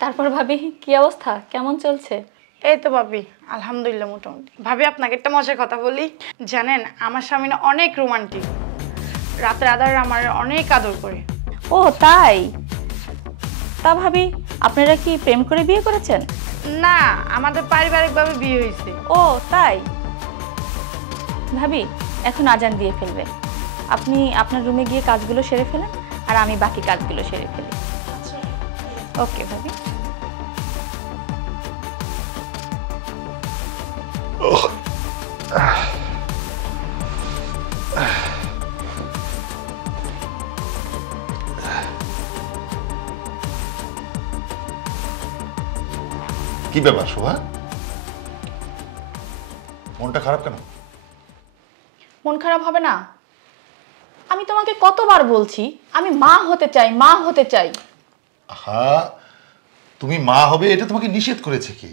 তারপর ভাবি কি অবস্থা, কেমন চলছে? এই তো ভাবি, আলহামদুলিল্লাহ মোটামুটি। ভাবি আপনাকে একটা মজার কথা বলি, জানেন আমার স্বামী না অনেক রোমান্টিক, রাতের আধারে আমার অনেক আদর করে। ও তাই? তা ভাবি আপনারা কি প্রেম করে বিয়ে করেছেন? না, আমাদের পারিবারিকভাবে বিয়ে হয়েছে। ও তাই? ভাবি এখন আজান দিয়ে ফেলবে, আপনি আপনার রুমে গিয়ে কাজগুলো সেরে ফেলেন আর আমি বাকি কাজগুলো সেরে ফেলি। ওকে ভাবি। কি ব্যাপার শোভা, মনটা খারাপ কেন? মন খারাপ হবে না? আমি তোমাকে কতবার বলছি আমি মা হতে চাই, মা হতে চাই। হ্যাঁ, তুমি মা হবে এটা তোমাকে নিষেধ করেছে কি?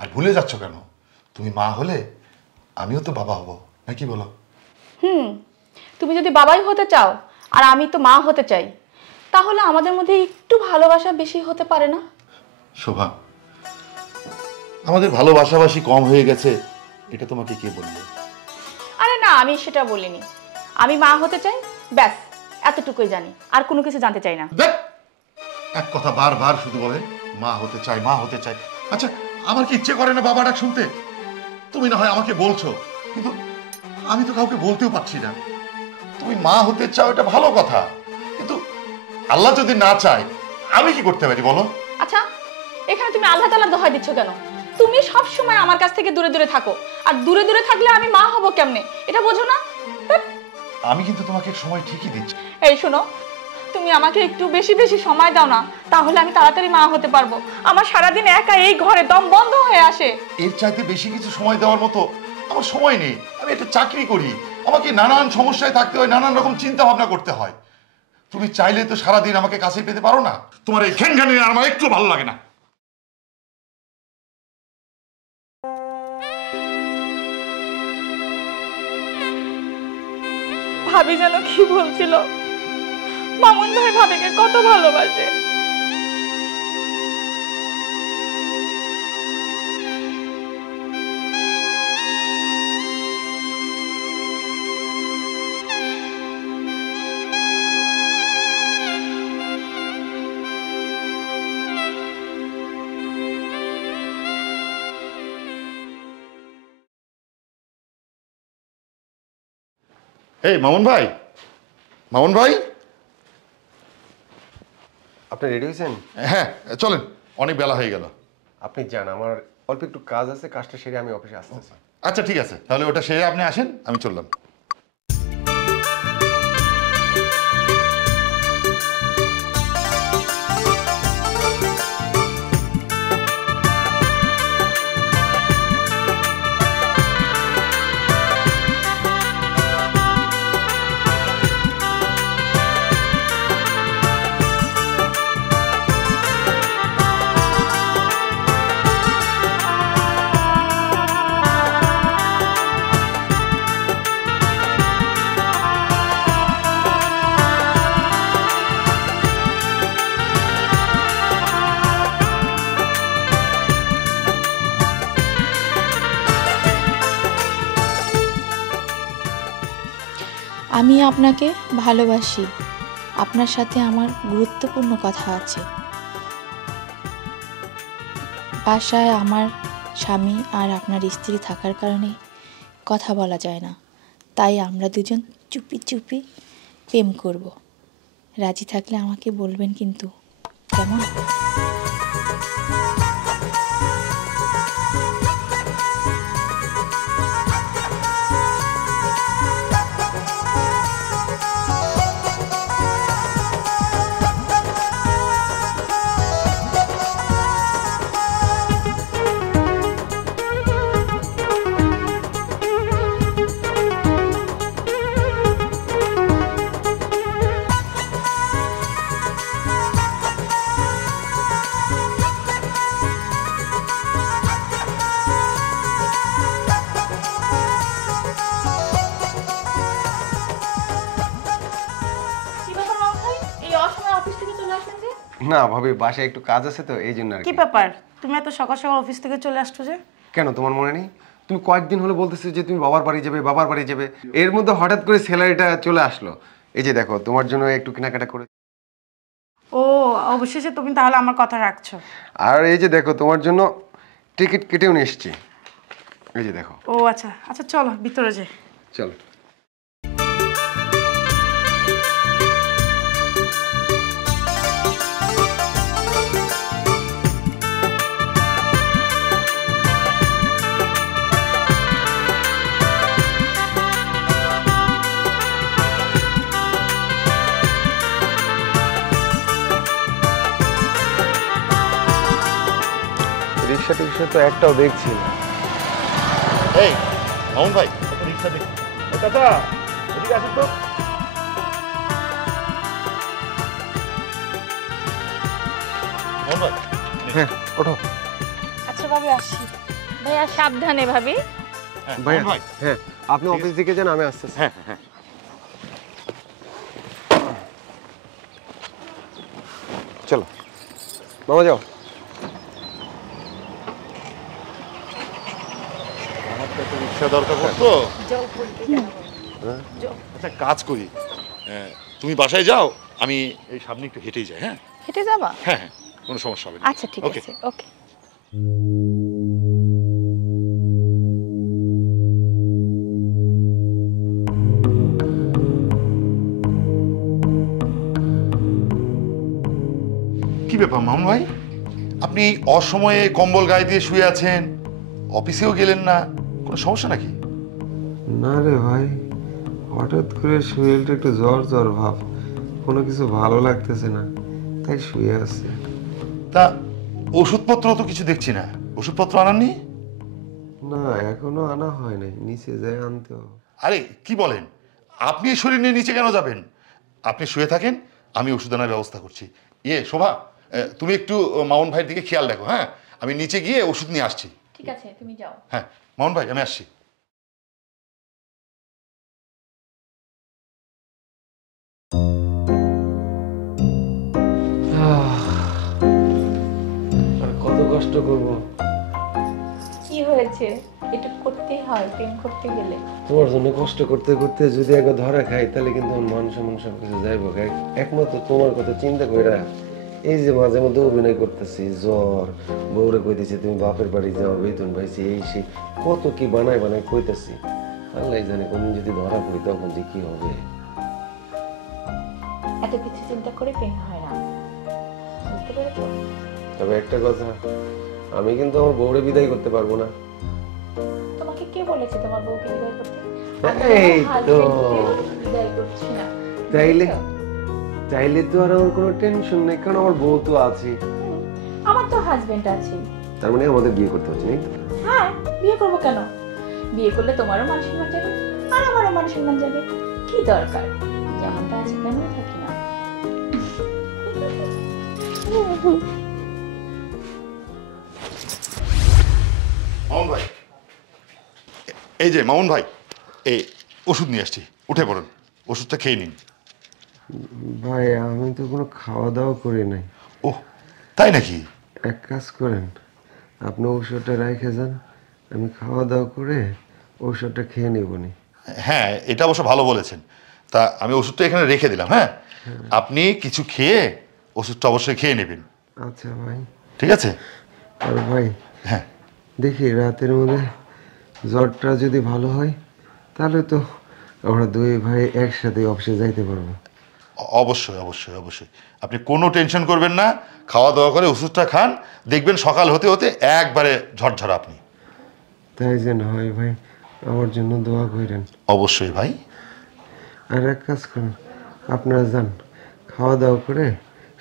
আর ভুলে যাচ্ছ কেন? তুমি মা হলে আমিও তো বাবা হব, নাকি বলো? তুমি যদি বাবাই হতে চাও আর আমি তো মা হতে চাই, তাহলে আমাদের মধ্যে একটু ভালোবাসা বেশি হতে পারে না? শোভা, আমাদের ভালোবাসাবাসি কম হয়ে গেছে এটা তোমাকে কে বললো? আরে না, আমি সেটা বলিনি। আমি মা হতে চাই, ব্যাস এতটুকুই জানি, আর কোনো কিছু জানতে চাই না। দেখ, এক কথা বারবার শুধু বলে মা হতে চাই, মা হতে চাই। আচ্ছা, আমার কি ইচ্ছে করে না বাবা ডাক শুনতে? তুমি না হয় আমাকে বলছো, কিন্তু আমি তো কাউকে বলতেও পারছি না। তুমি মা হতে চাও এটা ভালো কথা, কিন্তু আল্লাহ যদি না চায় আমি কি করতে পারি বলো? আচ্ছা, এখানে তুমি আল্লাহ তাআলার দোহাই দিচ্ছ কেন? তুমি সব সময় আমার কাছ থেকে দূরে দূরে থাকো, আর দূরে দূরে থাকলে আমি মা হব কেমনে, এটা বোঝো না? আমি কিন্তু তোমাকে সময় ঠিকই দিচ্ছি। এই শোনো, তুমি আমাকে একটু বেশি বেশি সময় দাও না, তাহলে আমি তাড়াতাড়ি মা হতে পারবো। আমার সারাদিন একা এই ঘরে দম বন্ধ হয়ে আসে। এর চাইতে বেশি কিছু সময় দেওয়ার মতো আমার সময় নেই। আমি একটা চাকরি করি, আমাকে নানান সমস্যায় থাকতে হয়, নানান রকম চিন্তা ভাবনা করতে হয়। তুমি চাইলে তো সারাদিন আমাকে কাছে পেতে পারো না। তোমার এই ঘ্যানঘ্যানি আমার একটু ভালো লাগে না। ভাবি যেন কি বলছিল, মামুন ভাই ভাবিকে কত ভালোবাসে। এই মামুন ভাই, মামুন ভাই। আপনি রেডি হয়েছেন? হ্যাঁ চলেন, অনেক বেলা হয়ে গেল। আপনি যান, আমার অল্প একটু কাজ আছে, কাজটা সেরে আমি অফিসে আসতেছি। আচ্ছা ঠিক আছে, তাহলে ওটা সেরে আপনি আসেন, আমি চললাম। আমি আপনাকে ভালোবাসি, আপনার সাথে আমার গুরুত্বপূর্ণ কথা আছে। বাসায় আমার স্বামী আর আপনার স্ত্রী থাকার কারণে কথা বলা যায় না, তাই আমরা দুজন চুপি চুপি প্রেম করব। রাজি থাকলে আমাকে বলবেন কিন্তু, কেমন? না ভাবি, বাসায় একটু কাজ আছে তো এই জন্য আর কি কি। ব্যাপার, তুমি এত সকাল সকাল অফিস থেকে চলে আসছো যে? কেন তোমার মনে নেই? তুমি কয়েকদিন হলো বলতেছো যে তুমি বাবার বাড়ি যাবে, বাবার বাড়ি যাবে। এর মধ্যে হঠাৎ করে স্যালারিটা চলে আসলো। এই যে দেখো, তোমার জন্য একটু কেনাকাটা করে। ও, অবশেষে তুমি তাহলে আমার কথা রাখছো। আর এই যে দেখো, তোমার জন্য টিকিট কেটেও নিয়ে এসেছি। এই যে দেখো। ও আচ্ছা আচ্ছা, চলো ভিতরে যাই। চলো। রিক্সা টিক্সা তো একটাও দেখছি না। এই মামুন ভাই, একটা রিক্সা দেখি। চাচা এদিকে আসুন তো। মামুন ভাই, হ্যাঁ, ওঠো। আচ্ছা ভাবি, আসি। ভাইয়া সাবধানে ভাবি। হ্যাঁ, ভাইয়া, মামুন ভাই। হ্যাঁ, আপনি অফিস দিকে যান, আমি আসতেছি। হ্যাঁ হ্যাঁ হ্যাঁ। চলো মামা, যাও। আমার তো একটা রিক্সা দরকার পড়তো। আচ্ছা কাজ করি, তুমি বাসায় যাও, আমি এই সামনে একটু হেঁটেই যাই। হ্যাঁ হেঁটে যাবা? হ্যাঁ হ্যাঁ, কোনো সমস্যা হবে না। আচ্ছা ঠিক Okay. আছে, ওকে। কি ব্যাপার মামুন ভাই, আপনি অসময়ে কম্বল গায়ে দিয়ে শুয়ে আছেন, অফিসেও গেলেন না, কোনো সমস্যা নাকি? না রে ভাই, হঠাৎ করে শরীরটা একটু জ্বর জ্বর ভাব, কোনো কিছু ভালো লাগতেছে না, তাই শুয়ে আছি। তা ওষুধপত্র তো কিছু দেখছি না, ওষুধপত্র আনাননি? না, এখনো আনা হয় নাই, নিচে যাই আনতে হবে। আরে কি বলেন, আপনি এই শরীর নিয়ে নিচে কেন যাবেন? আপনি শুয়ে থাকেন, আমি ওষুধ আনার ব্যবস্থা করছি। শোভা, তুমি একটু মামুন ভাইয়ের দিকে খেয়াল রাখো। হ্যাঁ, আমি নিচে গিয়ে ওষুধ নিয়ে আসছি। ঠিক আছে, তুমি যাও। হ্যাঁ মামুন ভাই, আমি আসছি। আর কত কষ্ট করব কি হয়েছে? একটু করতেই হয় প্রেম করতে গেলে। তোমার জন্য কষ্ট করতে করতে যদি একবার ধরা খাই, তাহলে কিন্তু আমার মান সম্মান সব কিছু যাইব। একমাত্র তোমার কথা চিন্তা কইরা এই যে মাঝে মধ্যে অভিনয় করতেছি, জ্বর, বউরে কইতেছি তুমি বাপের বাড়ি যাও, বেতন পাইছি, এই সেই কত কি বানায় বানায় কইতেছি। আল্লাহ জানে কোনদিন যদি ধরা পড়ি তখন যে কি হবে। এত কিছু চিন্তা করে প্রেম হয় না, বুঝতে পেরেছো? তবে একটা কথা, আমি কিন্তু আমার বউরে বিদায় করতে পারবো না। তোমাকে কে বলেছে তোমার বউকে বিদায় করতে? এই তো। বিদায় করছি না। তাইলে বুঝেছো? চাইলে তো আর আমার কোনো টেনশন নেই, কারণ আমার বউ তো আছে। আমার তো হাজবেন্ড আছে। তার মানে আমাদের বিয়ে করতে হচ্ছে, নাকি? হ্যাঁ, বিয়ে করবো কেন? বিয়ে করলে তোমারও মান সম্মান যাবে আর আমারও মান সম্মান যাবে। কি দরকার? যেমনটা আছে তেমন থাকি না। মামুন ভাই, এই যে মামুন ভাই, এই ওষুধ নিয়ে আসছি, উঠে পড়ুন, ওষুধটা খেয়ে নিন। ভাই, আমি তো কোনো খাওয়া দাওয়া করি নাই। ওহ, তাই নাকি? এক কাজ করেন, আপনি ঔষধটা রেখে যান, আমি খাওয়া দাওয়া করে ঔষধটা খেয়ে নেবনি। হ্যাঁ, এটা অবশ্য ভালো বলেছেন। তা আমি ওষুধটা এখানে রেখে দিলাম। হ্যাঁ, আপনি কিছু খেয়ে ওষুধটা অবশ্যই খেয়ে নেবেন। আচ্ছা ভাই। ঠিক আছে? আর ভাই, হ্যাঁ দেখি রাতের মধ্যে জ্বরটা যদি ভালো হয়, তাহলে তো আমরা দুই ভাই একসাথে অফিসে যাইতে পারবো। অবশ্যই অবশ্যই অবশ্যই, আপনি কোনো টেনশন করবেন না, খাওয়া দাওয়া করে ওষুধটা খান, দেখবেন সকাল হতে হতে একবারে ঝরঝরা আপনি। তাই যেন হয় ভাই, আমার জন্য দোয়া করেন। অবশ্যই ভাই। আর এক কাজ করেন, আপনারা যান, খাওয়া দাওয়া করে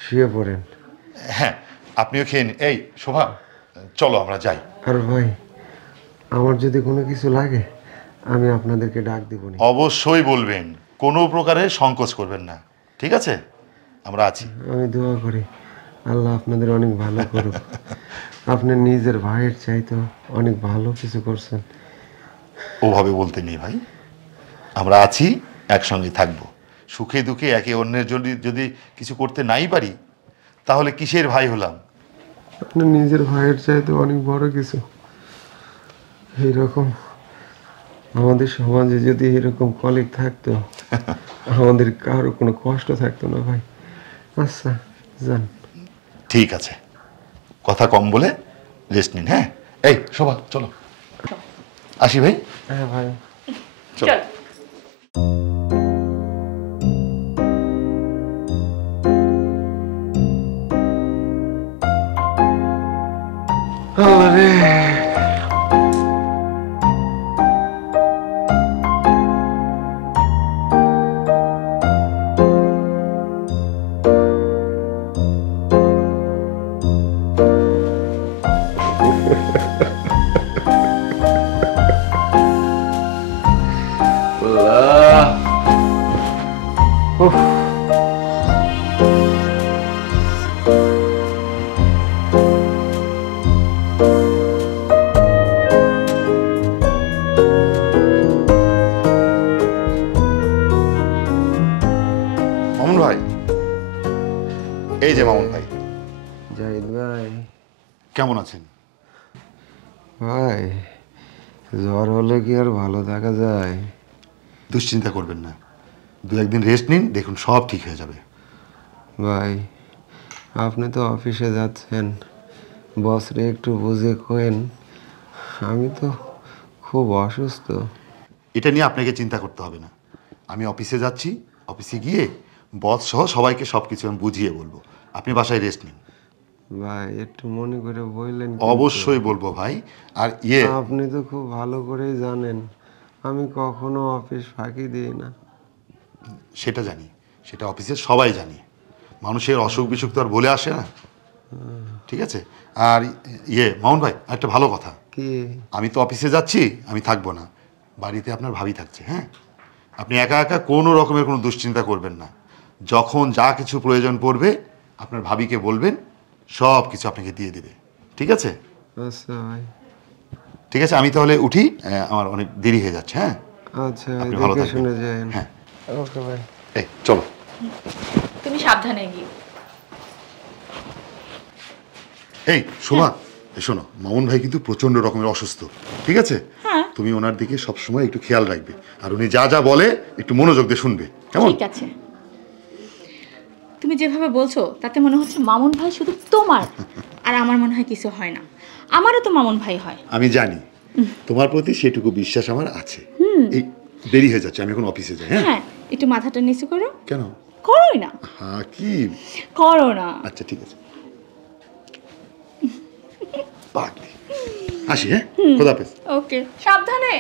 শুয়ে পড়েন। হ্যাঁ, আপনিও খেয়ে নিন। এই শোভা, চলো আমরা যাই। আর ভাই, আমার যদি কোনো কিছু লাগে আমি আপনাদেরকে ডাক দিব না। অবশ্যই বলবেন, কোনো প্রকারের সংকোচ করবেন না। ঠিক আছে, আমরা আছি। আমি দোয়া করি আল্লাহ আপনাদের অনেক ভালো করুক। আপনি নিজের ভাইয়ের চাইতেও অনেক ভালো কিছু করছেন। ওভাবে বলতে নেই ভাই, আমরা আছি, একসঙ্গে থাকবো। সুখে দুঃখে একে অন্যের জন্য যদি কিছু করতে নাই পারি, তাহলে কিসের ভাই হলাম? আপনার নিজের ভাইয়ের চাইতে অনেক বড় কিছু। এইরকম আমাদের সমাজে যদি এরকম কলিগ থাকতো, আমাদের কারো কোনো কষ্ট থাকতো না ভাই। আচ্ছা যান। ঠিক আছে, কথা কম বলে রেস্ট নিন। হ্যাঁ, এই শোভা চলো, আসি ভাই। হ্যাঁ ভাই। চলো। আল্লাহ রে। আল্লাহ। উফ। মামুন ভাই, এই যে মামুন ভাই, জাহিদ ভাই। কেমন আছেন? ভাই জ্বর হলে কি আর ভালো থাকা যায়? দুশ্চিন্তা করবেন না, দু একদিন রেস্ট নিন, দেখুন সব ঠিক হয়ে যাবে। ভাই আপনি তো অফিসে যাচ্ছেন, বসরে একটু বুঝে কোয়েন, আমি তো খুব অসুস্থ। এটা নিয়ে আপনাকে চিন্তা করতে হবে না। আমি অফিসে যাচ্ছি, অফিসে গিয়ে বস সহ সবাইকে সব কিছু আমি বুঝিয়ে বলবো। আপনি বাসায় রেস্ট নিন। ভাই একটু মনে করে বললেন। অবশ্যই বলবো ভাই। আর আপনি তো খুব ভালো করেই জানেন আমি কখনো অফিস ফাঁকি দিই না। সেটা জানি, সেটা অফিসের সবাই জানি। মানুষের অসুখ বিসুখ তো আর বলে আসে না। ঠিক আছে। আর মামুন ভাই, একটা ভালো কথা, কি? আমি তো অফিসে যাচ্ছি, আমি থাকবো না, বাড়িতে আপনার ভাবি থাকছে। হ্যাঁ, আপনি একা একা কোনো রকমের কোনো দুশ্চিন্তা করবেন না। যখন যা কিছু প্রয়োজন পড়বে আপনার ভাবিকে বলবেন, সব কিছু আপনাকে দিয়ে দেবে। ঠিক আছে? আচ্ছা ভাই। ঠিক আছে, আমি তাহলে উঠি, আমার অনেক দেরি হয়ে যাচ্ছে। হ্যাঁ, আচ্ছা আপনি ভালো দেখে থাকবেন। শুনে যান। হ্যাঁ, ওকে ভাই। এই চলো। তুমি সাবধানে গিয়ে। এই শোভা, এই শোনো, মামুন ভাই কিন্তু প্রচন্ড রকমের অসুস্থ। ঠিক আছে? হ্যাঁ। তুমি ওনার দিকে সবসময় একটু খেয়াল রাখবে, আর উনি যা যা বলে একটু মনোযোগ দিয়ে শুনবে, কেমন? ঠিক আছে। তুমি যেভাবে বলছো তাতে মনে হচ্ছে মামুন ভাই শুধু তোমার, আর আমার মনে হয় কিছু হয় না। আমারও তো মামুন ভাই হয়। আমি জানি তোমার প্রতি সেটুকু বিশ্বাস আমার আছে। এই দেরি হয়ে যাচ্ছে, আমি এখন অফিসে যাই। হ্যাঁ, হ্যাঁ, একটু মাথাটা নিচু করো। কেন? করোই না। হ্যাঁ, কি? করো না। আচ্ছা ঠিক আছে, পাগলি। আসি। হ্যাঁ, খোদাফেজ। ওকে, সাবধানে।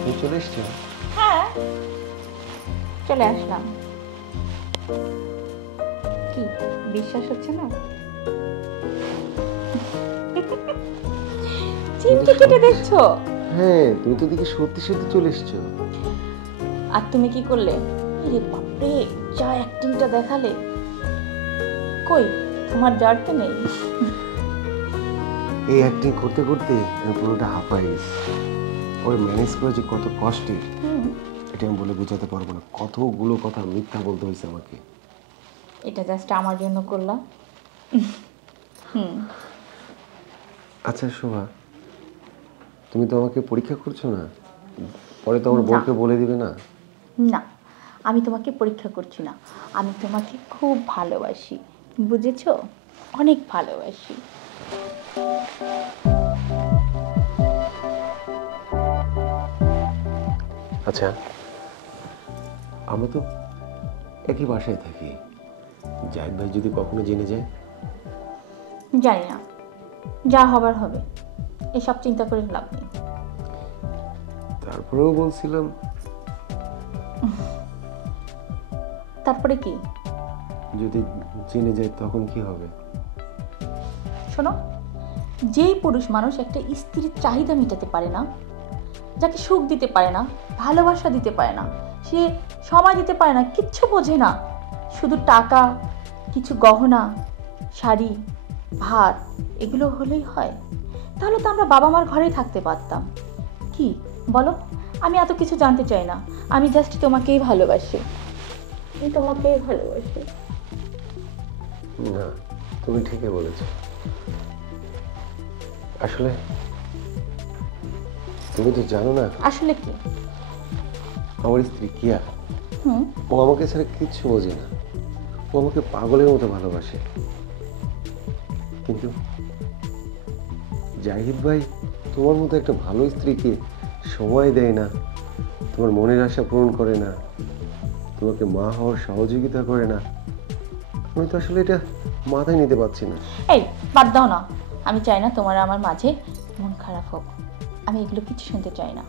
তুমি চলে এসছো? হ্যাঁ, চলে আসলাম। কি বিশ্বাস হচ্ছে না? চিমটি কেটে দেখছো? হ্যাঁ, তুমি তো দেখি সত্যি সত্যি চলে এসছো। আর তুমি কি করলে? আরে বাপরে, যা অ্যাক্টিংটা দেখালে। কই তোমার জ্বর তো নেই? এই অ্যাক্টিং করতে করতে আমি পুরোটা হাঁপাই গেছি। ওরে ম্যানেজ করেছি কত কষ্টের, এটা আমি বলে বোঝাতে পারবো না। কতগুলো কথা মিথ্যা বলতে হয়েছে আমাকে। এটা জাস্ট আমার জন্য করলাম। আচ্ছা শোভা, তুমি তো আমাকে পরীক্ষা করছো না? পরে তো আমার বউকে বলে দিবে না? না, আমি তোমাকে পরীক্ষা করছি না, আমি তোমাকে খুব ভালোবাসি, বুঝেছো? অনেক ভালোবাসি। আচ্ছা, আমরা তো একই বাসায় থাকি, জাহিদ ভাই যদি কখনো জেনে যায়? জানি না, যা হবার হবে, এসব চিন্তা করে লাভ নেই। তারপরেও বলছিলাম তারপরে কি? যদি জেনে যায় তখন কি হবে? শোনো, যেই পুরুষ মানুষ একটা স্ত্রীর চাহিদা মেটাতে পারে না, যাকে সুখ দিতে পারে না, ভালোবাসা দিতে পারে না, সে সময় দিতে পারে না, কিচ্ছু বোঝে না, শুধু টাকা, কিছু গহনা, শাড়ি, ভাত এগুলো হলেই হয়, তাহলে তো আমরা বাবা মার ঘরেই থাকতে পারতাম। কি বলো? আমি এত কিছু জানতে চাই না, আমি জাস্ট তোমাকেই ভালোবাসি, আমি তোমাকেই ভালোবাসি। না, তুমি ঠিকই বলেছ। আসলে তুমি তো জানো না আসলে কি? আমার স্ত্রী কিয়া, হুম, ও আমাকে ছাড়া কিচ্ছু বোঝে না। ও আমাকে পাগলের মতো ভালোবাসে। কিন্তু জাহিদ ভাই তোমার মতো একটা ভালো স্ত্রীকে সময় দেয় না, তোমার মনের আশা পূরণ করে না, তোমাকে মা হওয়ার সহযোগিতা করে না। আমি তো আসলে এটা মাথায় নিতে পারছি না। এই বাদ দাও না, আমি চাই না তোমার আমার মাঝে মন খারাপ হোক, আমি এগুলো কিছু শুনতে চাই না।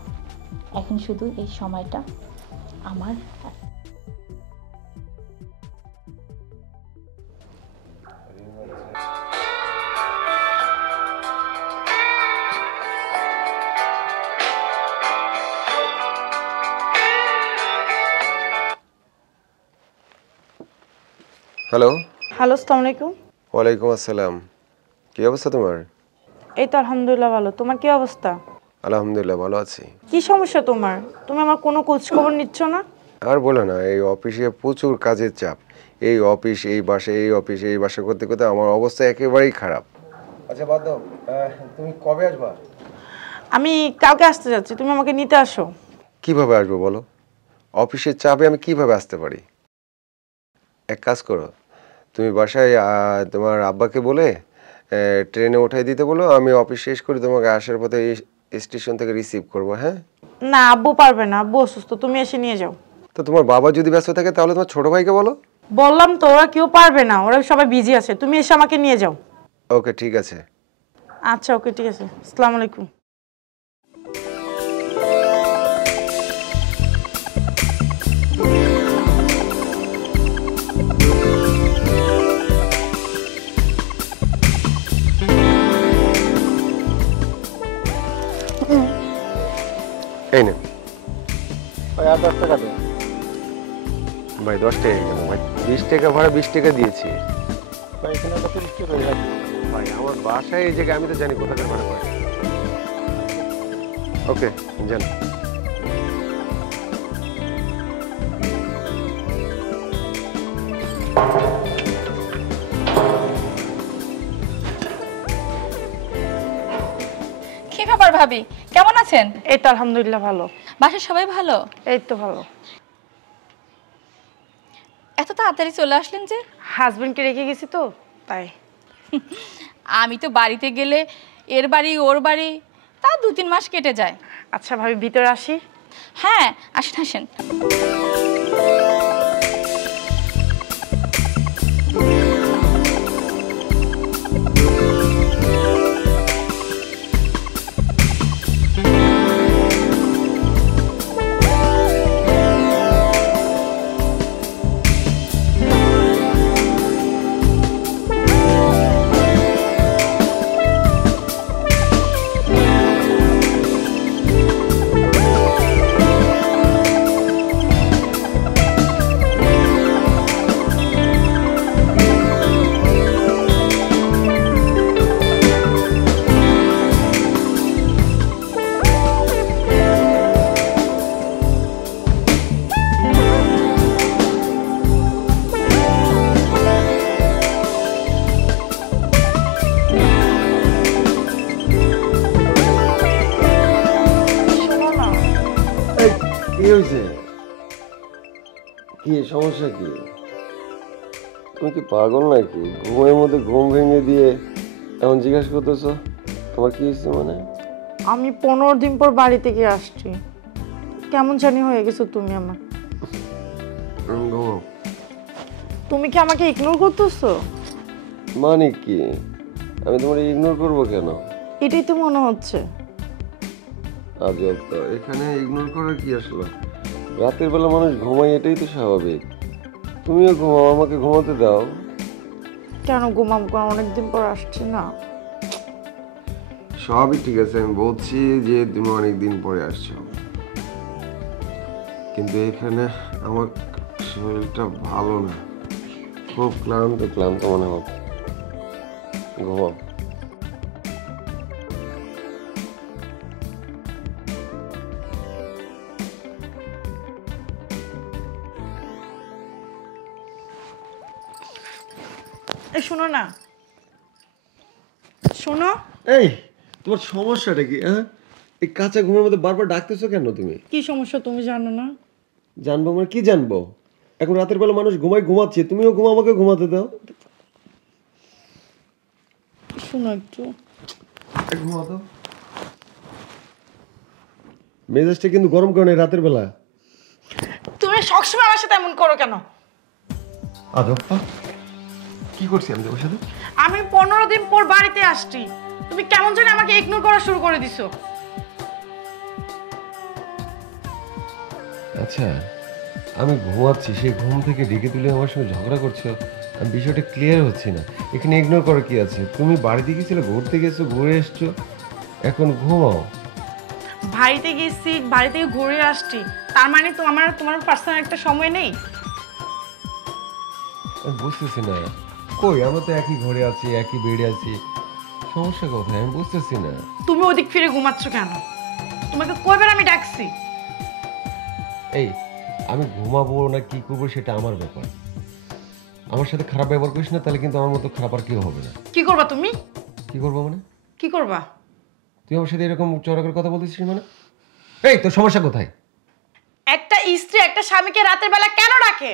এখন শুধু এই সময়টা আমার হ্যালো। হ্যালো, আসসালামু আলাইকুম। ওয়ালাইকুম আসসালাম। কি অবস্থা তোমার? এই তো আলহামদুলিল্লাহ ভালো। তোমার কি অবস্থা? আলহামদুলিল্লাহ ভালো আছি। কি সমস্যা তোমার? তুমি আমার কোনো খোঁজ খবর নিচ্ছ না? আর বলো না, এই অফিসে প্রচুর কাজের চাপ। এই অফিস, এই বাসে, এই অফিস, এই বাসে করতে করতে আমার অবস্থা একেবারেই খারাপ। আচ্ছা বাদ দাও, তুমি কবে আসবা? আমি কালকে আসতে যাচ্ছি, তুমি আমাকে নিতে আসো। কিভাবে আসবো বলো? অফিসের চাপে আমি কিভাবে আসতে পারি? এক কাজ করো, তুমি বাসায় তোমার আব্বাকে বলে ট্রেনে উঠাই দিতে বলো, আমি অফিস শেষ করে তোমাকে আসার পথে স্টেশন থেকে রিসিভ করবো। হ্যাঁ? না, আব্বু পারবে না, আব্বু অসুস্থ, তুমি এসে নিয়ে যাও। তো তোমার বাবা যদি ব্যস্ত থাকে তাহলে তোমার ছোট ভাইকে বলো। বললাম তো, ওরা কেউ পারবে না, ওরা সবাই বিজি আছে, তুমি এসে আমাকে নিয়ে যাও। ওকে ঠিক আছে। আচ্ছা ওকে, ঠিক আছে। আসসালামু আলাইকুম। এই নে ভাই আর 10 টাকা দিন। ভাই, 10 টাকা কেন ভাই? 20 টাকা ভাড়া, 20 টাকা দিয়েছি। ভাই এখানে তো 30 টাকা হয়ে গেছে। ভাই আমার বাসায় এই জায়গায়, আমি তো জানি কোথাকার ভাড়া পাই। ওকে যান। কি ব্যাপার ভাবি, কেমন আছেন? এই তো আলহামদুলিল্লাহ ভালো। বাসায় সবাই ভালো? এই তো ভালো। এত তাড়াতাড়ি চলে আসলেন যে? হাজবেন্ডকে রেখে গেছি তো তাই। আমি তো বাড়িতে গেলে এর বাড়ি ওর বাড়ি, তা 2-3 মাস কেটে যায়। আচ্ছা ভাবি, ভিতরে আসি? হ্যাঁ আসেন আসেন। শোনো না, কি হয়েছে? কি সমস্যা? কি তুমি কি পাগল নাকি? ঘুমের মধ্যে ঘুম ভেঙে দিয়ে এমন জিজ্ঞাসা করতেছো তোমার কি হয়েছে? মানে আমি 15 দিন পর বাড়ি থেকে আসছি, কেমন জানি হয়ে গেছো তুমি আমার। ঘুমাও। তুমি কি আমাকে ইগনোর করতেছো? মানে কি? আমি তোমার ইগনোর করবো কেন? এটাই তো মনে হচ্ছে। আজব তো, এখানে ইগনোর করার কি আসলো? রাতের বেলা মানুষ ঘুমায়, এটাই তো স্বাভাবিক। তুমিও ঘুমাও, আমাকে ঘুমাতে দাও। কেন ঘুমাবো? অনেকদিন পর আসছি না। সবই ঠিক আছে, আমি বলছি যে তুমি অনেকদিন পরে আসছো, কিন্তু এখানে আমার শরীরটা ভালো না, খুব ক্লান্ত ক্লান্ত মনে হচ্ছে। ঘুমাও। এই শোনো না, শোনো। এই তোমার সমস্যাটা কি? হ্যাঁ, এই কাঁচা ঘুমের মধ্যে বারবার ডাকতেছো কেন তুমি? কি সমস্যা তুমি জানো না? জানবো মানে কি জানবো? এখন রাতের বেলা মানুষ ঘুমাচ্ছে, তুমিও ঘুমা, আমাকে ঘুমাতে দাও। শোনো একটু। ঘুমা দাও। মেজাজটা কিন্তু গরম করে নেই রাতের বেলা। তুমি সবসময় আমার সাথে এমন করো কেন? আদপ্পা, কি করছি আমি তোমার সাথে? আমি 15 দিন পর বাড়িতে আসছি, তুমি কেমন জানি আমাকে ইগনোর করা শুরু করে দিছো। আচ্ছা, আমি ঘুমাচ্ছি, সেই ঘুম থেকে ডেকে তুলে আমার সঙ্গে ঝগড়া করছো, আমি বিষয়টা ক্লিয়ার হচ্ছে না। এখানে ইগনোর করার কি আছে? তুমি বাড়িতে গেছিলে, ঘুরতে গেছো, ঘুরে এসছো, এখন ঘুমাও। বাড়িতে গেছি, বাড়ি থেকে ঘুরে আসছি, তার মানে তো তোমার পার্সোনাল একটা সময় নেই? আমি বুঝতেছি না, কই আমরা তো একই ঘরে আছি, একই বেডে আছি, সমস্যা কোথায় আমি বুঝতেছি না। তুমি ওদিক ফিরে ঘুমাচ্ছ কেন? তোমাকে কয়বার আমি ডাকছি? এই, আমি ঘুমাবো না কি করবো সেটা আমার ব্যাপার। আমার সাথে খারাপ ব্যবহার করিস না, তাহলে কিন্তু আমার মতো খারাপ আর কেউ হবে না। কি করবা তুমি? কি করবো মানে? কি করবা? তুই আমার সাথে এরকম চড়া করে কথা বলতেছিস মানে? এই, তোর সমস্যা কোথায়? একটা স্ত্রী একটা স্বামীকে রাতের বেলা কেন ডাকে?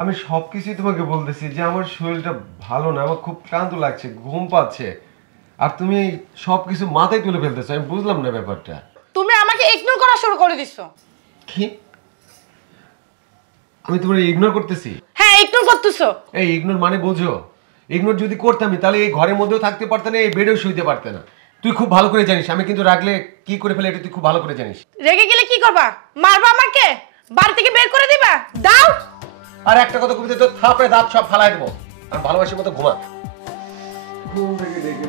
আমি সবকিছুই তোমাকে বলতেছি যে আমার শরীরটা ভালো না, আমার খুব ক্লান্ত লাগছে, ঘুম পাচ্ছে, আর তুমি সবকিছু মাথায় তুলে ফেলতেছো। আমি বুঝলাম না ব্যাপারটা। তুমি আমাকে ইগনোর করা শুরু করে দিছো। কি? আমি তোমার ইগনোর করতেছি? হ্যাঁ, ইগনোর করতেছো। এই ইগনোর মানে বোঝো? ইগনোর যদি করতামই তাহলে এই ঘরের মধ্যেও থাকতে পারতে না, এই বেডেও শুইতে পারতে না। তুই খুব ভালো করে জানিস আমি কিন্তু রাগলে কি করে ফেলে, এটা তুই খুব ভালো করে জানিস। রেগে গেলে কি করবা? মারবা আমাকে? বাড়ি থেকে বের করে দিবা? দাও। আর একটা কথা কবিতা, তো থাপড়ে দাঁত সব ফালাই দেবো। আর ভালোবাসার মতো ঘুমা। ঘুম থেকে ডেকে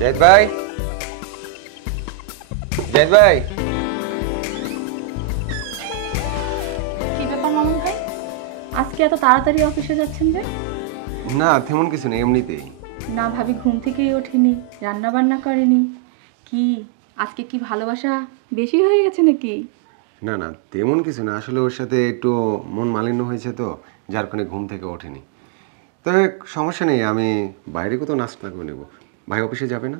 জাহিদ ভাই, জাহিদ ভাই। কি ব্যাপার মামুন ভাই, আজকে এত তাড়াতাড়ি অফিসে যাচ্ছেন যে? না তেমন কিছু নেই, এমনিতেই। না ভাবি ঘুম থেকেই ওঠেনি, রান্না বান্না করেনি, কি আজকে কি ভালোবাসা বেশি হয়ে গেছে নাকি? না না তেমন কিছু না, আসলে ওর সাথে একটু মন মালিন্য হয়েছে তো, যার কারণে ঘুম থেকে ওঠেনি। তবে সমস্যা নেই, আমি বাইরে কোথাও নাস্তা করে নেবো। ভাই অফিসে যাবে না?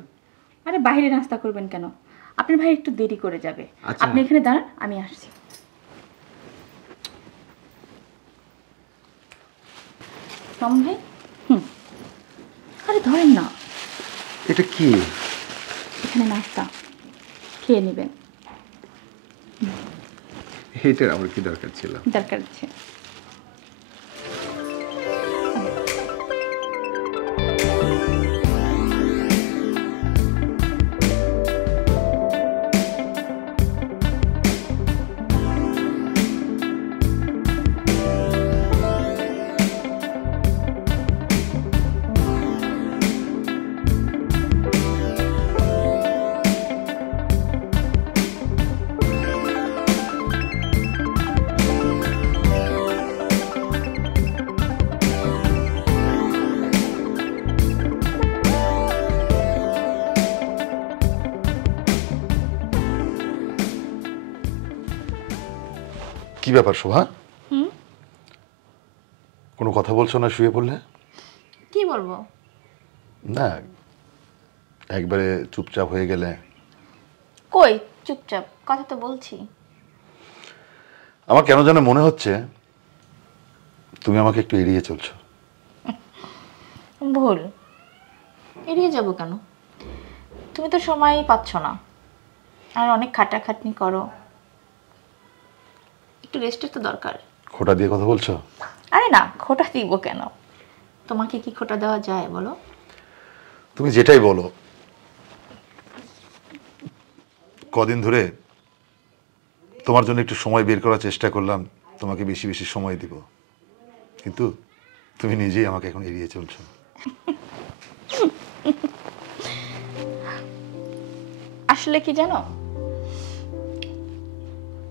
আরে বাইরে নাস্তা করবেন কেন? আপনার ভাই একটু দেরি করে যাবে। আচ্ছা। আপনি এখানে দাঁড়ান, আমি আসছি। মামুন ভাই, আরে ধরেন না, এটা কি? এখানে নাস্তা খেয়ে নেবেন। এটার আমার কি দরকার ছিল? দরকার আছে। কি ব্যাপার শোভা? কোনো কথা বলছো না, শুয়ে পড়লে? কি বলবো? না, একবারে চুপচাপ হয়ে গেলে। কই চুপচাপ, কথা তো বলছি। আমার কেন যেন মনে হচ্ছে তুমি আমাকে একটু এড়িয়ে চলছো। ভুল, এড়িয়ে যাব কেন? তুমি তো সময়ই পাচ্ছ না, আর অনেক খাটাখাটনি করো, একটু রেস্টের তো দরকার। খোটা দিয়ে কথা বলছো? আরে না, খোটা দিব কেন? তোমাকে কি খোটা দেওয়া যায় বলো? তুমি যেটাই বলো। কদিন ধরে তোমার জন্য একটু সময় বের করার চেষ্টা করলাম, তোমাকে বেশি বেশি সময় দিব, কিন্তু তুমি নিজেই আমাকে এখন এড়িয়ে চলছো। আসলে কি জানো,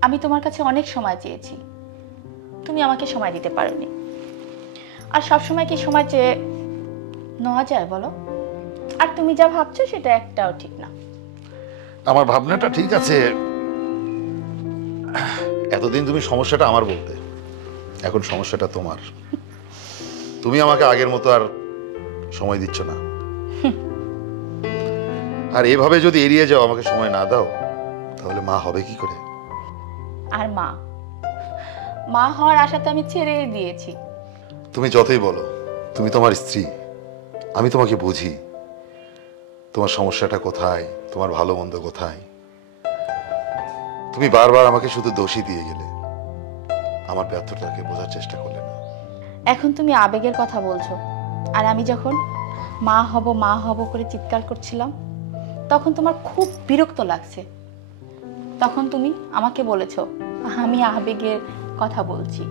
আমি তোমার কাছে অনেক সময় চেয়েছি, তুমি আমাকে সময় দিতে পারোনি। আর সব সময় কি সময় চেয়ে নেওয়া যায় বলো? আর তুমি যা ভাবছো সেটা একটাও ঠিক না। আমার ভাবনাটা ঠিক আছে, এতদিন তুমি সমস্যাটা আমার বলতে, এখন সমস্যাটা তোমার। তুমি আমাকে আগের মতো আর সময় দিচ্ছ না, আর এভাবে যদি এড়িয়ে যাও, আমাকে সময় না দাও, তাহলে মা হবে কি করে? আর মা মা হওয়ার আশা তো আমি ছেড়েই দিয়েছি। তুমি যতই বলো তুমি তোমার স্ত্রী, আমি তোমাকে বুঝি, তোমার সমস্যাটা কোথায়, তোমার ভালো মন্দ কোথায়। তুমি বারবার আমাকে শুধু দোষী দিয়ে গেলে, আমার ব্যর্থতাকে বোঝার চেষ্টা করলে না। এখন তুমি আবেগের কথা বলছো, আর আমি যখন মা হব করে চিৎকার করছিলাম, তখন তোমার খুব বিরক্ত লাগছে। তখন তুমি আমাকে বলেছো আমি আবেগের কথা বলছি।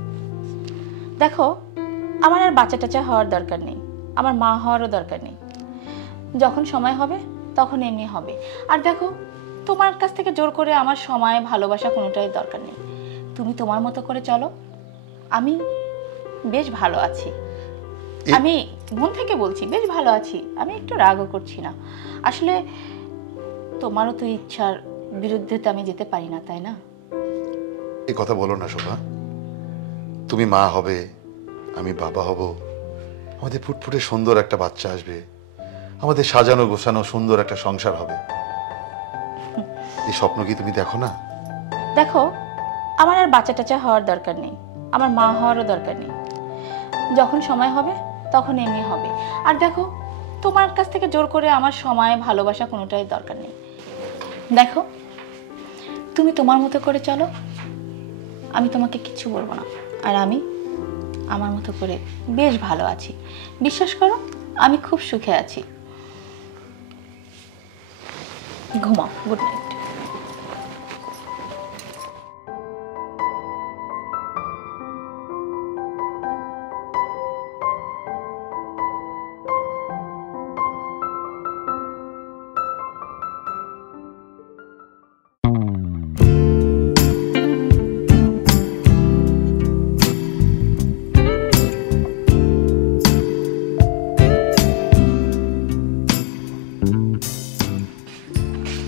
দেখো, আমার আর বাচ্চা টাচ্চা হওয়ার দরকার নেই, আমার মা হওয়ারও দরকার নেই। যখন সময় হবে তখন এমনি হবে। আর দেখো, তোমার কাছ থেকে জোর করে আমার সময় ভালোবাসা কোনোটাই দরকার নেই। তুমি তোমার মতো করে চলো, আমি বেশ ভালো আছি। আমি মন থেকে বলছি, বেশ ভালো আছি, আমি একটু রাগও করছি না। আসলে তোমারও তো ইচ্ছার বিরুদ্ধে তো আমি যেতে পারি না, তাই না? এই কথা বলো না শোভা। তুমি মা হবে, আমি বাবা হব, আমাদের ফুটফুটে সুন্দর একটা বাচ্চা আসবে, আমাদের সাজানো গোছানো সুন্দর একটা সংসার হবে। এই স্বপ্ন কি তুমি দেখো না? দেখো, আমার আর বাচ্চা টাচ্চা হওয়ার দরকার নেই, আমার মা হওয়ারও দরকার নেই। যখন সময় হবে তখন এমনি হবে। আর দেখো, তোমার কাছ থেকে জোর করে আমার সময় ভালোবাসা কোনোটাই দরকার নেই। দেখো, তুমি তোমার মতো করে চলো, আমি তোমাকে কিচ্ছু বলবো না। আর আমি আমার মতো করে বেশ ভালো আছি, বিশ্বাস করো, আমি খুব সুখে আছি। ঘুমাও, গুড নাইট।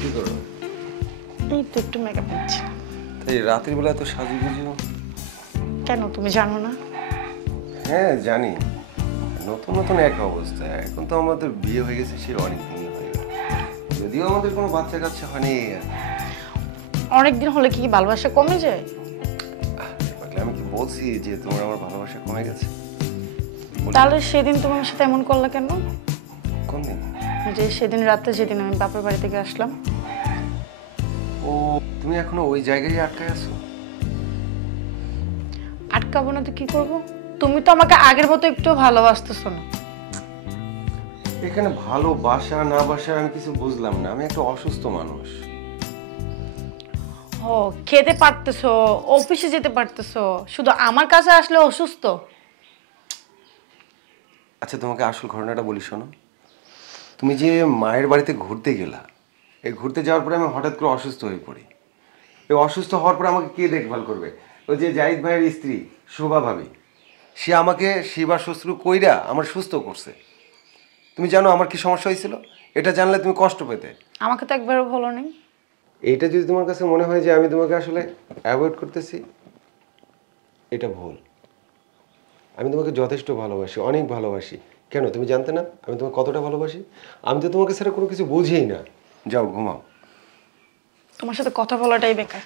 কি করো? এই তো একটু মেকআপ দিচ্ছি। এই রাতের বেলা তো সাজু গুজু। কেন, তুমি জানো না? হ্যাঁ জানি, নতুন নতুন এক অবস্থা। এখন তো আমাদের বিয়ে হয়ে গেছে, সে অনেক দিনই হয়ে গেল, যদিও আমাদের কোনো বাচ্চা কাচ্চা হয়নি। অনেকদিন হলে কি ভালোবাসা কমে যায়? পাগলি, আমি কি বলছি যে তোমার আমার ভালোবাসা কমে গেছে? তাহলে সেদিন তুমি আমার সাথে এমন করলে কেন? কোন দিন? যে সেদিন রাতে, যেদিন আমি বাপের বাড়ি থেকে আসলাম। ও, তুমি এখনো ওই জায়গায় আটকে আছো? আটকাবো না তো কি করবো? তুমি তো আমাকে আগের মতো একটু ভালোবাসতেছো না। এখানে ভালোবাসা না বাসা আমি কিছু বুঝলাম না। আমি একটা অসুস্থ মানুষ। ও, খেতে পারতেছো, অফিসে যেতে পারতেছো, শুধু আমার কাছে আসলে অসুস্থ? আচ্ছা, তোমাকে আসল ঘটনাটা বলি, শোনো। তুমি যে মায়ের বাড়িতে ঘুরতে গেলা, এই ঘুরতে যাওয়ার পরে আমি হঠাৎ করে অসুস্থ হয়ে পড়ি। এই অসুস্থ হওয়ার পরে আমাকে কে দেখভাল করবে? ওই যে জাহিদ ভাইয়ের স্ত্রী শোভা ভাবি, সে আমাকে সেবা শুশ্রূষা কইরা আমার সুস্থ করছে। তুমি জানো আমার কি সমস্যা হয়েছিল? এটা জানলে তুমি কষ্ট পেতে। আমাকে তো একবারও বলো নেই। এইটা যদি তোমার কাছে মনে হয় যে আমি তোমাকে আসলে অ্যাভয়েড করতেছি, এটা ভুল। আমি তোমাকে যথেষ্ট ভালোবাসি, অনেক ভালোবাসি। কেন তুমি জানতে না আমি তোমাকে কতটা ভালোবাসি? আমি তো তোমাকে ছাড়া কোনো কিছু বুঝিই না। যাও ঘুমাও। তোমার সাথে কথা বলাটাই বেকার।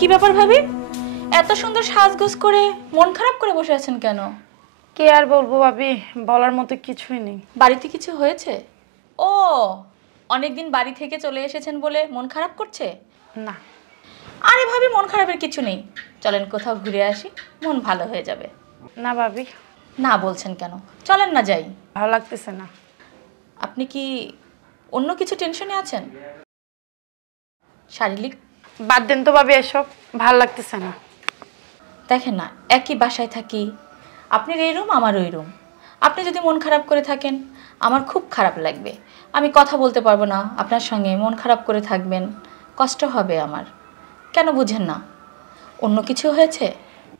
কি ব্যাপার ভাবি, এত সুন্দর সাজগোজ করে মন খারাপ করে বসে আছেন কেন? কি আর বলবো ভাবি, বলার মতো কিছুই নেই। বাড়িতে কিছু হয়েছে? ও, অনেকদিন বাড়ি থেকে চলে এসেছেন বলে মন খারাপ করছে? না। আরে ভাবি, মন খারাপের কিছু নেই, চলেন কোথাও ঘুরে আসি, মন ভালো হয়ে যাবে। না ভাবি। না বলছেন কেন? চলেন না যাই। ভালো লাগতেছে না। আপনি কি অন্য কিছু টেনশনে আছেন? শারীরিক? বাদ দেন তো ভাবি এসব, ভালো লাগতেছে না। দেখেন না, একই বাসায় থাকি, আপনার এই রুম আমার ওই রুম। আপনি যদি মন খারাপ করে থাকেন আমার খুব খারাপ লাগবে, আমি কথা বলতে পারবো না আপনার সঙ্গে, মন খারাপ করে থাকবেন, কষ্ট হবে আমার। কেন বুঝেন না? অন্য কিছু হয়েছে?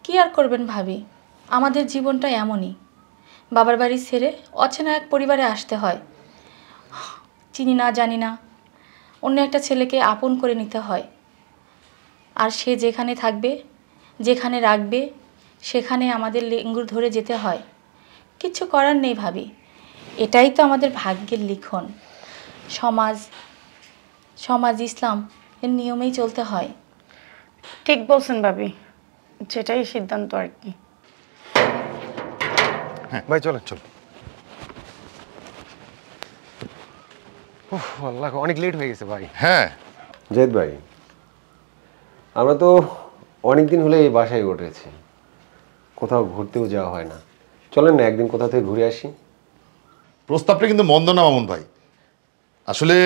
কি আর করবেন ভাবি, আমাদের জীবনটা এমনই, বাবার বাড়ি ছেড়ে অচেনা এক পরিবারে আসতে হয়, চিনি না জানি না, অন্য একটা ছেলেকে আপন করে নিতে হয়, আর সে যেখানে থাকবে, যেখানে রাখবে, সেখানে আমাদের লেঙ্গুর ধরে যেতে হয়। কিচ্ছু করার নেই ভাবি, এটাই তো আমাদের ভাগ্যের লিখন। সমাজ ইসলাম এর নিয়মেই চলতে হয়। ঠিক বলছেন ভাবি, যেটাই সিদ্ধান্ত আর কি। হ্যাঁ ভাই, চলেন চল। আল্লাহ, অনেক লেট হয়ে গেছে ভাই। হ্যাঁ জাহিদ ভাই, আমরা তো অনেকদিন হলে এই বাসায় উঠেছি, কোথাও ঘুরতেও যাওয়া হয় না। চলেন না একদিন কোথা থেকে ঘুরে আসি। প্রস্তাবটা কিন্তু মন্দ না মামুন ভাই, আসলে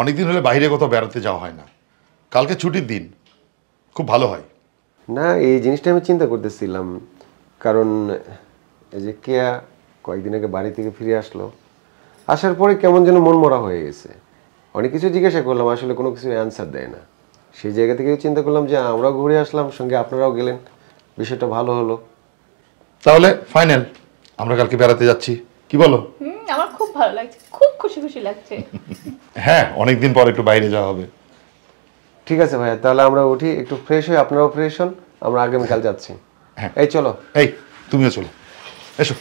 অনেকদিন হলে বাইরে কোথাও বেড়াতে যাওয়া হয় না, কালকে ছুটির দিন, খুব ভালো হয়। না, এই জিনিসটা আমি চিন্তা করতেছিলাম, কারণ এই যে কেয়া কয়েকদিন আগে বাড়ি থেকে ফিরে আসলো, আসার পরে কেমন যেন মন মরা হয়ে গেছে। অনেক কিছু জিজ্ঞাসা করলাম, আসলে কোনো কিছু অ্যান্সার দেয় না। সেই জায়গা থেকে চিন্তা করলাম যে আমরাও ঘুরে আসলাম, সঙ্গে আপনারাও গেলেন, বিষয়টা ভালো হলো। তাহলে ফাইনাল, আমরা কালকে বেড়াতে যাচ্ছি, কি বলো? আমার খুব ভালো লাগছে, খুব খুশি খুশি লাগছে। হ্যাঁ, অনেকদিন পর একটু বাইরে যাওয়া হবে। ঠিক আছে ভাইয়া, তাহলে আমরা উঠি, একটু ফ্রেশ হই, আপনারাও ফ্রেশ হন, আমরা আগামীকাল যাচ্ছি। হ্যাঁ এই চলো। এই তুমিও চলো, এসো।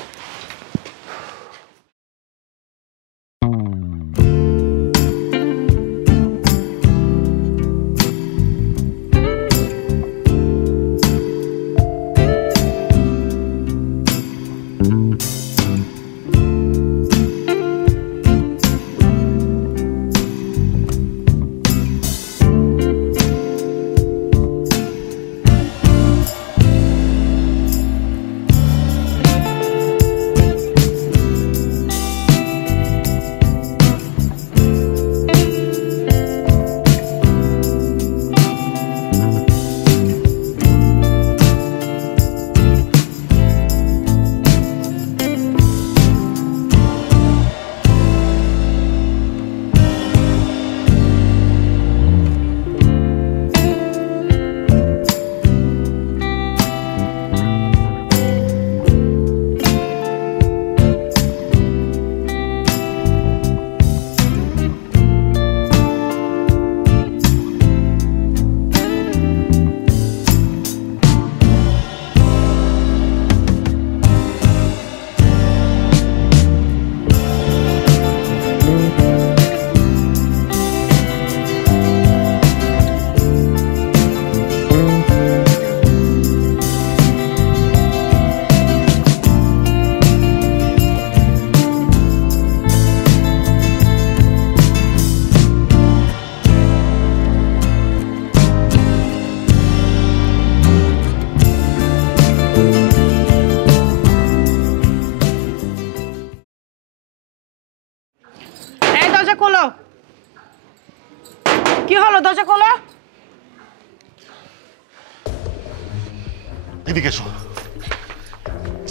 এদিকে এসো।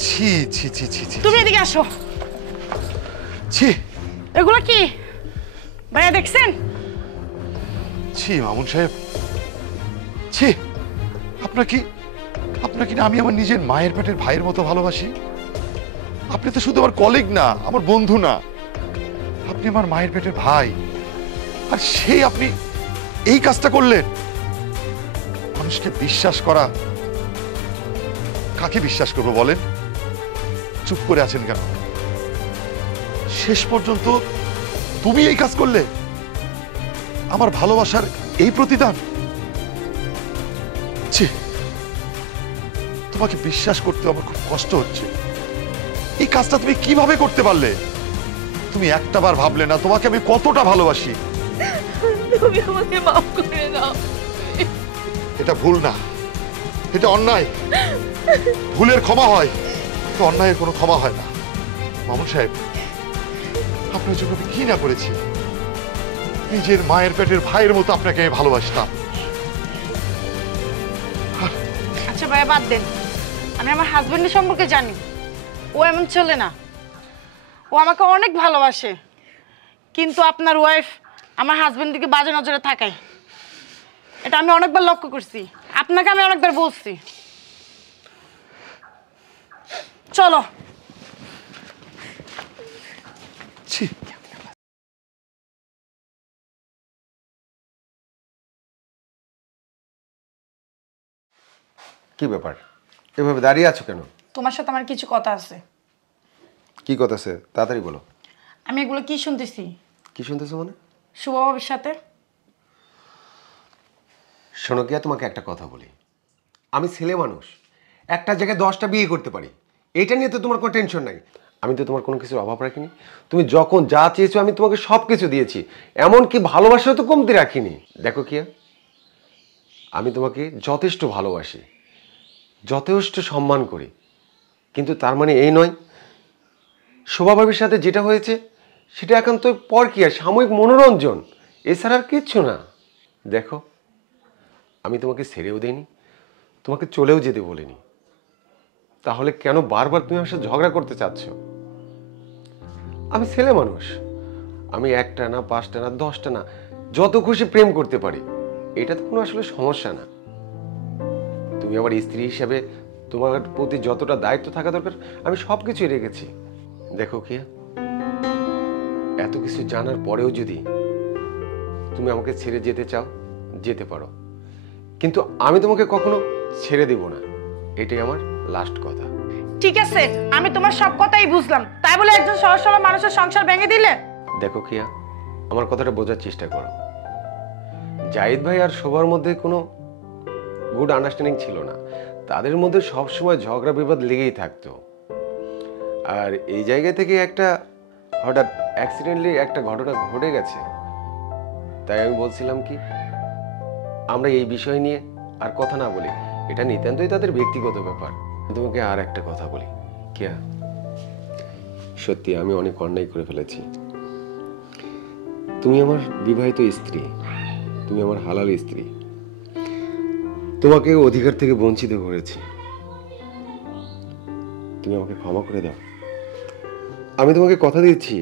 ছি ছি ছি ছি ছি তুমি এদিকে আসো। ছি এগুলো কি ভাইয়া দেখছেন? ছি মামুন সাহেব, ছি। আপনাকে না আমি আমার নিজের মায়ের পেটের ভাইয়ের মতো ভালোবাসি। আপনি তো শুধু আমার কলিগ না, আমার বন্ধু না, আপনি আমার মায়ের পেটের ভাই। আর সেই আপনি এই কাজটা করলেন। মানুষকে বিশ্বাস করা, কাকে বিশ্বাস করবো বলেন? চুপ করে আছেন কেন? শেষ পর্যন্ত তুমি এই কাজ করলে, আমার ভালোবাসার এই প্রতিদান। ছি, তোমাকে বিশ্বাস করতে আমার খুব কষ্ট হচ্ছে। এই কাজটা তুমি কিভাবে করতে পারলে? তুমি একটাবার ভাবলে না তোমাকে আমি কতটা ভালোবাসি? তুমি আমাকে মাফ করে দাও। এটা ভুল না, এটা অন্যায়। ভুলের ক্ষমা হয়, কিন্তু অন্যায়ের কোনো ক্ষমা হয় না। মামুন সাহেব, আপনার জন্য আমি কি না করেছি। নিজের মায়ের পেটের ভাইয়ের মতো আপনাকে আমি ভালোবাসতাম। আচ্ছা ভাইয়া বাদ দেন, আমি আমার হাজবেন্ডের সম্পর্কে জানি। ও এমন চলে না, ও আমাকে অনেক ভালোবাসে। কিন্তু আপনার ওয়াইফ আমার হাজবেন্ড দিকে বাজে নজরে থাকায়, এটা আমি অনেকবার লক্ষ্য করছি। আপনাকে আমি অনেকবার বলছি। চলো। ছি, কি ব্যাপার, এভাবে দাঁড়িয়ে আছো কেন? তোমার সাথে আমার কিছু কথা আছে। কি কথা আছে, তাড়াতাড়ি বলো। আমি এগুলো কি শুনতেছি? কি শুনতেছো মানে? শুভবাবুর সাথে। শোনো গিয়া, তোমাকে একটা কথা বলি। আমি ছেলে মানুষ, একটা জায়গায় 10টা বিয়ে করতে পারি। এটা নিয়ে তো তোমার কোনো টেনশন নাই। আমি তো তোমার কোনো কিছুর অভাব রাখিনি। তুমি যখন যা চেয়েছো আমি তোমাকে সব কিছু দিয়েছি, এমনকি ভালোবাসাও তো কমতি রাখিনি। দেখো কিয়া, আমি তোমাকে যথেষ্ট ভালোবাসি, যথেষ্ট সম্মান করি, কিন্তু তার মানে এই নয় শোভাবাবুর সাথে যেটা হয়েছে সেটা একান্ত পরকীয়া, সাময়িক মনোরঞ্জন, এছাড়া আর কিচ্ছু না। দেখো, আমি তোমাকে ছেড়েও দেইনি, তোমাকে চলেও যেতে বলিনি, তাহলে কেন বারবার তুমি আমার সাথে ঝগড়া করতে চাচ্ছ? আমি ছেলে মানুষ, আমি 1টা না 5টা না 10টা না, যত খুশি প্রেম করতে পারি। এটা তো কোনো আসলে সমস্যা না। তুমি আমার স্ত্রী হিসেবে তোমার প্রতি যতটা দায়িত্ব থাকা দরকার আমি সব কিছুই রেখেছি। দেখো কি, এত কিছু জানার পরেও যদি তুমি আমাকে ছেড়ে যেতে চাও, যেতে পারো, কিন্তু আমি তোমাকে কখনো ছেড়ে দেব না। এটাই আমার লাস্ট কথা। ঠিক আছে, আমি তোমার সব কথাই বুঝলাম, তাই বলে একজন সহজ সরল মানুষের সংসার ভেঙে দিলে? দেখো কিয়া, আমার কথাটা বোঝার চেষ্টা করো। জাহিদ ভাই আর শোভার মধ্যে কোনো গুড আন্ডারস্ট্যান্ডিং ছিল না। তাদের মধ্যে সবসময় ঝগড়া বিবাদ লেগেই থাকতো। আর এই জায়গা থেকে একটা হঠাৎ অ্যাক্সিডেন্টলি একটা ঘটনা ঘটে গেছে। তাই আমি বলছিলাম কি, আমরা এই বিষয় নিয়ে আর কথা না বলি। এটা নিতান্তই তাদের ব্যক্তিগত ব্যাপার। তোমাকে আর একটা কথা বলি কিয়া, সত্যি আমি অনেক অন্যায় করে ফেলেছি। তুমি আমার বিবাহিত স্ত্রী, তুমি আমার হালাল স্ত্রী, তোমাকে অধিকার থেকে বঞ্চিত করেছি। তুমি আমাকে ক্ষমা করে দাও। আমি তোমাকে কথা দিচ্ছি,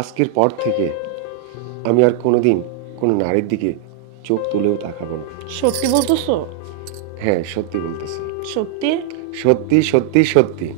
আজকের পর থেকে আমি আর কোনোদিন কোনো নারীর দিকে চোখ তুলেও তাকাবো না। সত্যি বলতেছো? হ্যাঁ, সত্যি বলতেছি। সত্যি? সত্যি সত্যি সত্যি।